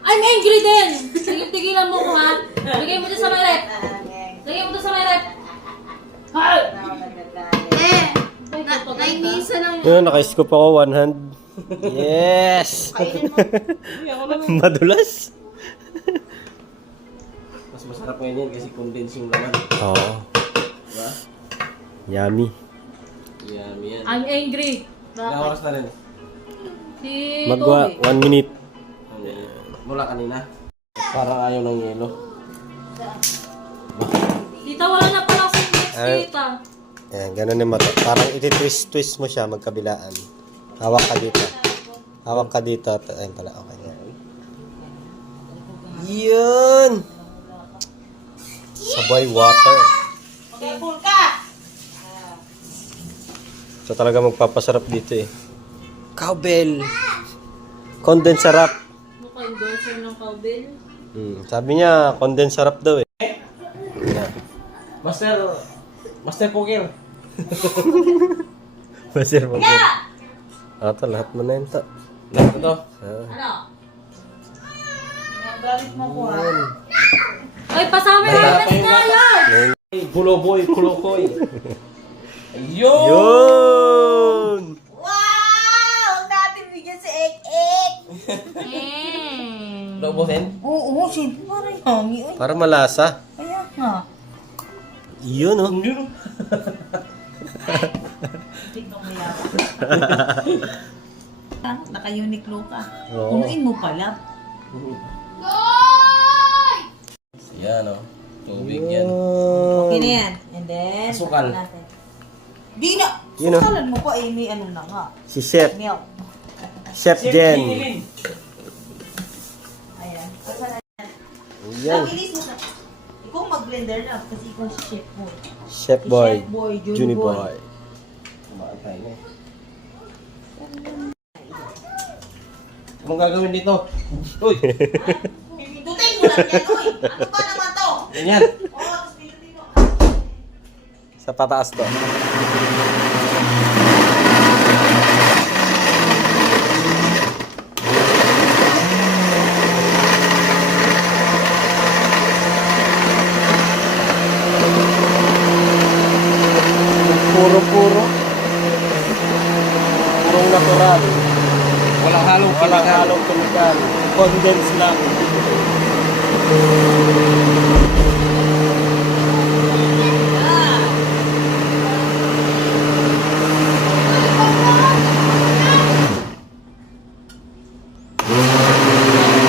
I'm angry din! Tigilan mo ko ha. Lagay mo dyan sa may rep. Lagay mo dyan sa may rep. Hay! Nainisa ng... Yun, naka-scoop ako, one hand. Yes! Madulas. Mas masarap ngayon yan kasi condense yung laman. Oo. Diba? Yummy. Yummy yan. I'm angry. Ilang oras na rin? Si Magwa, Toby. 1 minute. Mula kanina. Parang ayaw ng yelo. Tita, wala na pala akong next, tita. Ayan, ganun yung mata. Parang iti-twist mo siya magkabilaan. Hawak ka dito. Hawak ka dito. Ayun pala, okay na. Yun! Sabay water. Ito talaga magpapasarap dito eh. Cowbell! Condensed sarap. Mukha endorser ng cowbell. Sabi niya, condensed sarap daw eh. Yeah. Master Poker. Masir mo po. Ito, lahat mo na yun to. Lahat ito. Ano? Galit mo ko ha. Ay, pasama yung rep na yan! Kuloboy, kulokoy. Ayun! Yun! Wow! Ang natin bigyan si Ek-Ek. Naubusin? Oo, siyempre parang hangi. Uy, Para malasa. kaya nga. Yun oh. Yun. Tignan mo yan. Naka-Uniqlo ka. Oo. Unuin mo pala. Yan o. Tubig yan. Okay na yan. And then, Asukal. natin. Di na! Yun, oh. Sukalan mo pa, eh, may ano na nga. Si Chef. Milk. Chef Jen. Ayan. Yan. Bilis mo na. Ikaw mag-blender na kasi ikaw si Chef Boy. Chef Si Boy. Chef Boy, Juni Juni Boy. Boy. Kumaantay na eh. Anong gagawin dito? Uy! Pindutin mo lang yan, uy! Ano ba naman to? Ganyan! Oo, tapos pindutin mo. Sa pataas to. Puro-puro. Purong natural. Walang halong Walang chemical. halong kemikal. Condensed lang.